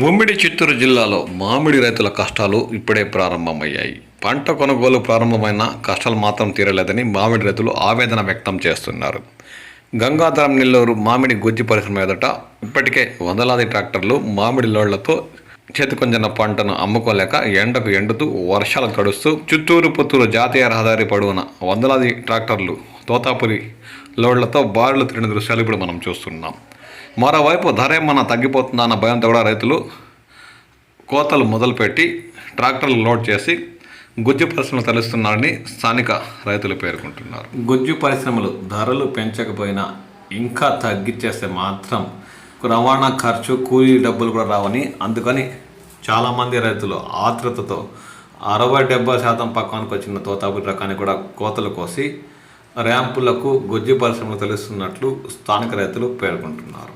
ఉమ్మడి చిత్తూరు జిల్లాలో మామిడి రైతుల కష్టాలు ఇప్పుడే ప్రారంభమయ్యాయి. పంట కొనుగోలు ప్రారంభమైన కష్టాలు మాత్రం తీరలేదని మామిడి రైతులు ఆవేదన వ్యక్తం చేస్తున్నారు. గంగాధరం నెల్లూరు మామిడి గుజ్జు పరిశ్రమ ఎదుట ఇప్పటికే వందలాది ట్రాక్టర్లు మామిడి లోడ్లతో చేతికొంజన పంటను అమ్ముకోలేక ఎండకు ఎండుతూ వర్షాలు తడుస్తూ చిత్తూరు పుత్తూరు జాతీయ రహదారి పొడవున వందలాది ట్రాక్టర్లు తోతాపురి లోడ్లతో బారులు తిరిగిన దృశ్యాలు ఇప్పుడు మనం చూస్తున్నాం. మరోవైపు ధర ఏమన్నా తగ్గిపోతుందన్న భయంతో కూడా రైతులు కోతలు మొదలుపెట్టి ట్రాక్టర్లు లోడ్ చేసి గుజ్జు పరిశ్రమలు తరలిస్తున్నారని స్థానిక రైతులు పేర్కొంటున్నారు. గుజ్జు పరిశ్రమలు ధరలు పెంచకపోయినా ఇంకా తగ్గించేస్తే మాత్రం రవాణా ఖర్చు కూలీ డబ్బులు కూడా రావని, అందుకని చాలామంది రైతులు ఆతృతతో 60-70% పక్వానికి వచ్చిన తోతాపురి రకాన్ని కూడా కోతలు కోసి ర్యాంపులకు గుజ్జు పరిశ్రమలు తెలుస్తున్నట్లు స్థానిక రైతులు పేర్కొంటున్నారు.